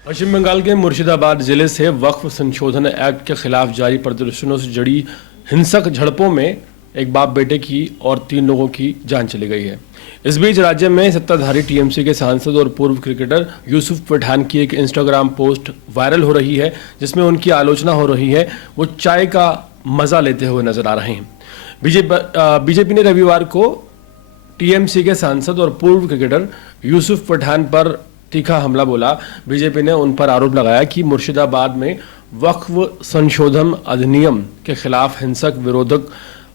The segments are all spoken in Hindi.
पश्चिम बंगाल के मुर्शिदाबाद जिले से वक्फ संशोधन एक्ट के खिलाफ जारी प्रदर्शनों से जुड़ी हिंसक झड़पों में एक बाप बेटे की और 3 लोगों की जान चली गई है। इस बीच राज्य में सत्ताधारी टीएमसी के सांसद और पूर्व क्रिकेटर यूसुफ पठान की एक इंस्टाग्राम पोस्ट वायरल हो रही है, जिसमें उनकी आलोचना हो रही है। वो चाय का मजा लेते हुए नजर आ रहे हैं। बीजेपी ने रविवार को टीएमसी के सांसद और पूर्व क्रिकेटर यूसुफ पठान पर तीखा हमला बोला। बीजेपी ने उन पर आरोप लगाया कि मुर्शिदाबाद में वक्फ संशोधन अधिनियम के खिलाफ हिंसक विरोधक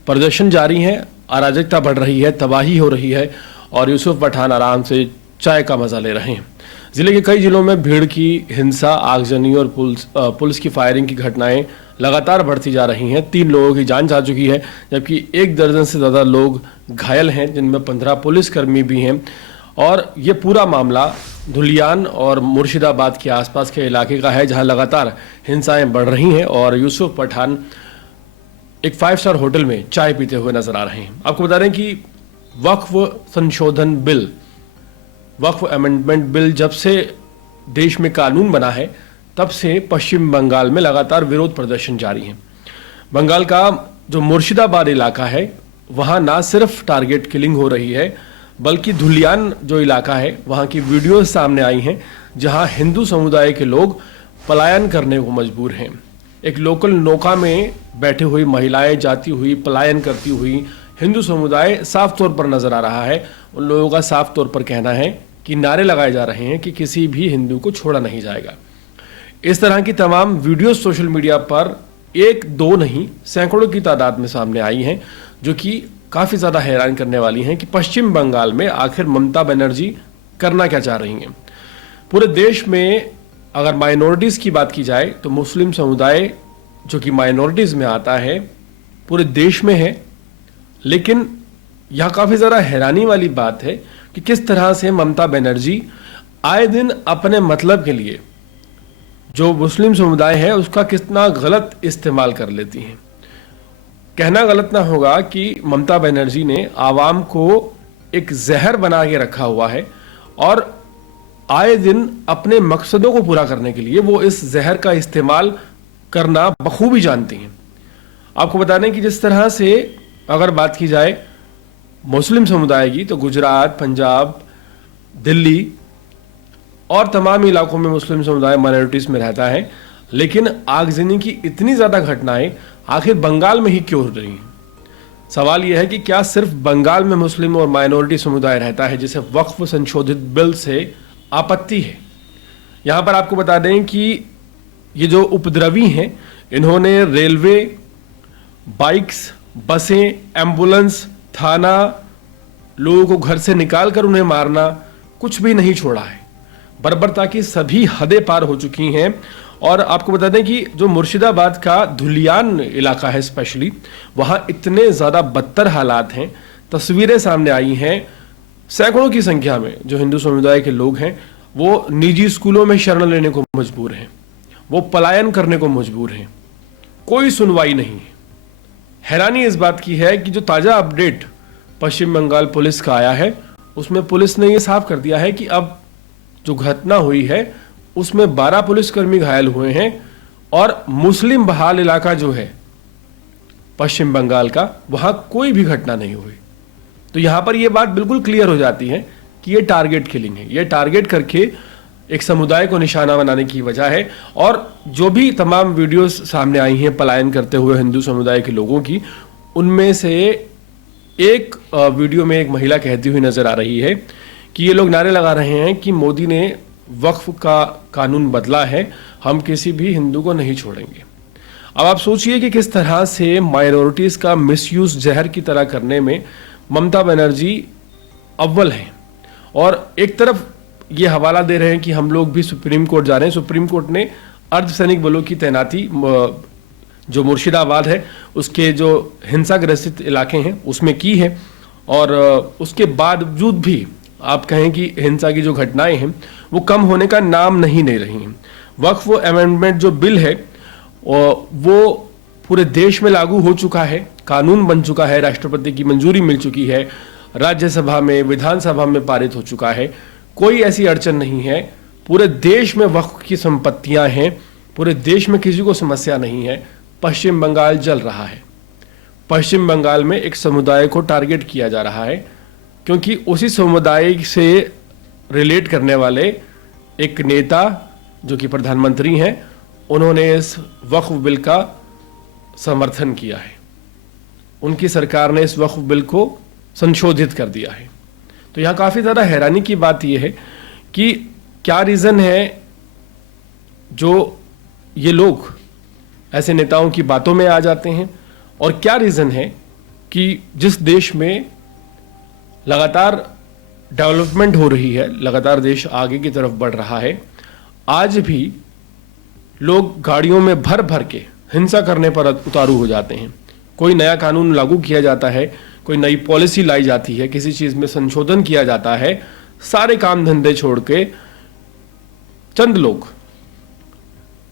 प्रदर्शन जारी हैं, अराजकता बढ़ रही है, तबाही हो रही है और यूसुफ पठान आराम से चाय का मजा ले रहे हैं। जिले के कई जिलों में भीड़ की हिंसा, आगजनी और पुलिस की फायरिंग की घटनाएं लगातार बढ़ती जा रही हैं। 3 लोगों की जान जा चुकी है, जबकि 1 दर्जन से ज़्यादा लोग घायल हैं, जिनमें 15 पुलिसकर्मी भी हैं। और ये पूरा मामला धुलियान और मुर्शिदाबाद के आसपास के इलाके का है, जहां लगातार हिंसाएं बढ़ रही हैं और यूसुफ पठान एक 5 स्टार होटल में चाय पीते हुए नजर आ रहे हैं। आपको बता दें कि वक्फ संशोधन बिल, वक्फ अमेंडमेंट बिल जब से देश में कानून बना है, तब से पश्चिम बंगाल में लगातार विरोध प्रदर्शन जारी है। बंगाल का जो मुर्शिदाबाद इलाका है, वहां ना सिर्फ टारगेट किलिंग हो रही है, बल्कि धुलियान जो इलाका है, वहां की वीडियो सामने आई हैं, जहां हिंदू समुदाय के लोग पलायन करने को मजबूर हैं। एक लोकल नौका में बैठी हुई महिलाएं जाती हुई, पलायन करती हुई हिंदू समुदाय साफ तौर पर नजर आ रहा है। उन लोगों का साफ तौर पर कहना है कि नारे लगाए जा रहे हैं कि किसी भी हिंदू को छोड़ा नहीं जाएगा। इस तरह की तमाम वीडियो सोशल मीडिया पर 1-2 नहीं, सैकड़ों की तादाद में सामने आई हैं, जो कि काफी ज्यादा हैरान करने वाली हैं कि पश्चिम बंगाल में आखिर ममता बनर्जी करना क्या चाह रही हैं। पूरे देश में अगर माइनॉरिटीज की बात की जाए तो मुस्लिम समुदाय, जो कि माइनॉरिटीज में आता है, पूरे देश में है। लेकिन यह काफी ज्यादा हैरानी वाली बात है कि किस तरह से ममता बनर्जी आए दिन अपने मतलब के लिए जो मुस्लिम समुदाय है उसका कितना गलत इस्तेमाल कर लेती हैं। कहना गलत ना होगा कि ममता बनर्जी ने आवाम को एक जहर बना के रखा हुआ है और आए दिन अपने मकसदों को पूरा करने के लिए वो इस जहर का इस्तेमाल करना बखूबी जानती हैं। आपको बता दें कि जिस तरह से अगर बात की जाए मुस्लिम समुदाय की, तो गुजरात, पंजाब, दिल्ली और तमाम इलाकों में मुस्लिम समुदाय माइनॉरिटीज में रहता है, लेकिन आगजनी की इतनी ज्यादा घटनाएं आखिर बंगाल में ही क्यों हो रही हैं। सवाल यह है कि क्या सिर्फ बंगाल में मुस्लिम और माइनॉरिटी समुदाय रहता है जिसे वक्फ संशोधित बिल से आपत्ति है। यहां पर आपको बता दें कि ये जो उपद्रवी हैं, इन्होंने रेलवे, बाइक्स, बसें, एम्बुलेंस, थाना, लोगों को घर से निकालकर उन्हें मारना, कुछ भी नहीं छोड़ा है। बर्बरता की सभी हदें पार हो चुकी हैं। और आपको बता दें कि जो मुर्शिदाबाद का धुलियान इलाका है स्पेशली, वहां इतने ज्यादा बदतर हालात हैं, तस्वीरें सामने आई हैं। सैकड़ों की संख्या में जो हिंदू समुदाय के लोग हैं वो निजी स्कूलों में शरण लेने को मजबूर हैं, वो पलायन करने को मजबूर हैं, कोई सुनवाई नहीं है। हैरानी इस बात की है कि जो ताजा अपडेट पश्चिम बंगाल पुलिस का आया है, उसमें पुलिस ने यह साफ कर दिया है कि अब जो घटना हुई है उसमें 12 पुलिसकर्मी घायल हुए हैं और मुस्लिम बहाल इलाका जो है पश्चिम बंगाल का, वहां कोई भी घटना नहीं हुई। तो यहां पर यह बात बिल्कुल क्लियर हो जाती है कि यह टारगेट किलिंग है, यह टारगेट करके एक समुदाय को निशाना बनाने की वजह है। और जो भी तमाम वीडियोस सामने आई हैं पलायन करते हुए हिंदू समुदाय के लोगों की, उनमें से एक वीडियो में एक महिला कहती हुई नजर आ रही है कि ये लोग नारे लगा रहे हैं कि मोदी ने वक्फ का कानून बदला है, हम किसी भी हिंदू को नहीं छोड़ेंगे। अब आप सोचिए कि किस तरह से माइनॉरिटीज का मिसयूज जहर की तरह करने में ममता बनर्जी अव्वल हैं। और एक तरफ ये हवाला दे रहे हैं कि हम लोग भी सुप्रीम कोर्ट जा रहे हैं। सुप्रीम कोर्ट ने अर्धसैनिक बलों की तैनाती जो मुर्शिदाबाद है उसके जो हिंसा ग्रसित इलाके हैं उसमें की है, और उसके बावजूद भी आप कहें कि हिंसा की जो घटनाएं हैं वो कम होने का नाम नहीं ले रही हैं। वक्फ अमेंडमेंट जो बिल है वो पूरे देश में लागू हो चुका है, कानून बन चुका है, राष्ट्रपति की मंजूरी मिल चुकी है, राज्यसभा में, विधानसभा में पारित हो चुका है। कोई ऐसी अड़चन नहीं है। पूरे देश में वक्फ की संपत्तियां हैं, पूरे देश में किसी को समस्या नहीं है, पश्चिम बंगाल जल रहा है। पश्चिम बंगाल में एक समुदाय को टारगेट किया जा रहा है क्योंकि उसी समुदाय से रिलेट करने वाले एक नेता जो कि प्रधानमंत्री हैं, उन्होंने इस वक्फ बिल का समर्थन किया है। उनकी सरकार ने इस वक्फ बिल को संशोधित कर दिया है। तो यहाँ काफ़ी ज़्यादा हैरानी की बात यह है कि क्या रीज़न है जो ये लोग ऐसे नेताओं की बातों में आ जाते हैं, और क्या रीज़न है कि जिस देश में लगातार डेवलपमेंट हो रही है, लगातार देश आगे की तरफ बढ़ रहा है, आज भी लोग गाड़ियों में भर भर के हिंसा करने पर उतारू हो जाते हैं। कोई नया कानून लागू किया जाता है, कोई नई पॉलिसी लाई जाती है, किसी चीज़ में संशोधन किया जाता है, सारे काम धंधे छोड़ के चंद लोग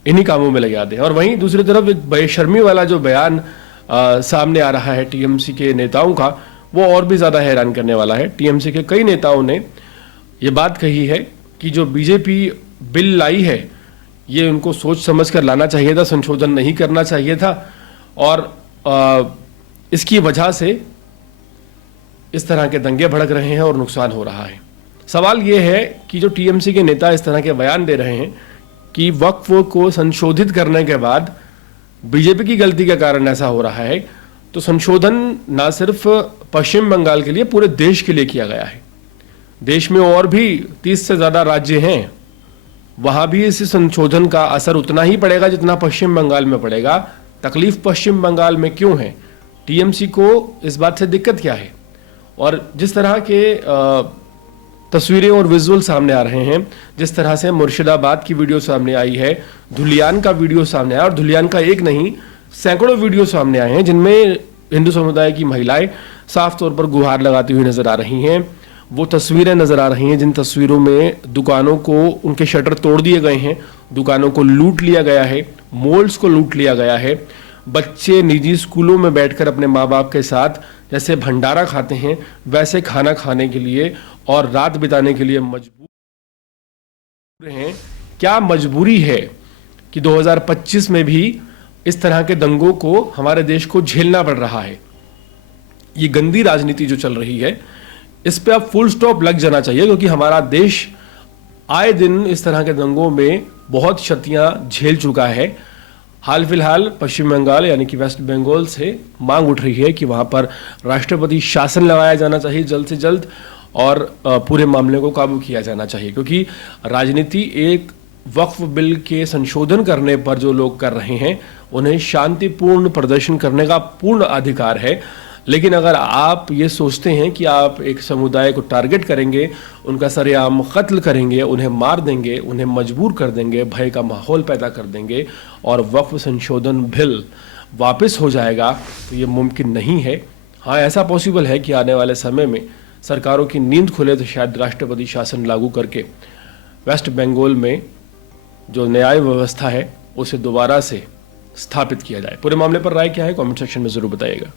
इन्हीं कामों में लगे जाते हैं। और वहीं दूसरी तरफ एक बेशर्मी वाला जो बयान सामने आ रहा है टीएमसी के नेताओं का, वो और भी ज़्यादा हैरान करने वाला है। टीएमसी के कई नेताओं ने ये बात कही है कि जो बीजेपी बिल लाई है ये उनको सोच समझ कर लाना चाहिए था, संशोधन नहीं करना चाहिए था, और इसकी वजह से इस तरह के दंगे भड़क रहे हैं और नुकसान हो रहा है। सवाल ये है कि जो टीएमसी के नेता इस तरह के बयान दे रहे हैं कि वक्फ को संशोधित करने के बाद बीजेपी की गलती के कारण ऐसा हो रहा है, तो संशोधन ना सिर्फ पश्चिम बंगाल के लिए, पूरे देश के लिए किया गया है। देश में और भी 30 से ज़्यादा राज्य हैं, वहाँ भी इस संशोधन का असर उतना ही पड़ेगा जितना पश्चिम बंगाल में पड़ेगा। तकलीफ पश्चिम बंगाल में क्यों है, टीएमसी को इस बात से दिक्कत क्या है? और जिस तरह के तस्वीरें और विजुअल सामने आ रहे हैं, जिस तरह से मुर्शिदाबाद की वीडियो सामने आई है, धुलियान का वीडियो सामने आया, और धुलियान का एक नहीं सैकड़ों वीडियो सामने आए हैं जिनमें हिंदू समुदाय की महिलाएं साफ तौर पर गुहार लगाती हुई नजर आ रही हैं। वो तस्वीरें नजर आ रही हैं जिन तस्वीरों में दुकानों को, उनके शटर तोड़ दिए गए हैं, दुकानों को लूट लिया गया है, मॉल्स को लूट लिया गया है। बच्चे निजी स्कूलों में बैठकर अपने माँ बाप के साथ जैसे भंडारा खाते हैं वैसे खाना खाने के लिए और रात बिताने के लिए मजबूर हैं। क्या मजबूरी है कि 2025 में भी इस तरह के दंगों को हमारे देश को झेलना पड़ रहा है? ये गंदी राजनीति जो चल रही है, इस पे अब फुल स्टॉप लग जाना चाहिए, क्योंकि हमारा देश आए दिन इस तरह के दंगों में बहुत क्षतियां झेल चुका है। हाल फिलहाल पश्चिम बंगाल यानी कि वेस्ट बंगाल से मांग उठ रही है कि वहां पर राष्ट्रपति शासन लगाया जाना चाहिए जल्द से जल्द, और पूरे मामले को काबू किया जाना चाहिए, क्योंकि राजनीति एक वक्फ बिल के संशोधन करने पर जो लोग कर रहे हैं उन्हें शांतिपूर्ण प्रदर्शन करने का पूर्ण अधिकार है। लेकिन अगर आप ये सोचते हैं कि आप एक समुदाय को टारगेट करेंगे, उनका सरेआम कत्ल करेंगे, उन्हें मार देंगे, उन्हें मजबूर कर देंगे, भय का माहौल पैदा कर देंगे और वक्फ संशोधन बिल वापस हो जाएगा, तो ये मुमकिन नहीं है। हाँ, ऐसा पॉसिबल है कि आने वाले समय में सरकारों की नींद खुले तो शायद राष्ट्रपति शासन लागू करके वेस्ट बंगाल में जो न्याय व्यवस्था है उसे दोबारा से स्थापित किया जाए। पूरे मामले पर राय क्या है, कमेंट सेक्शन में ज़रूर बताइएगा।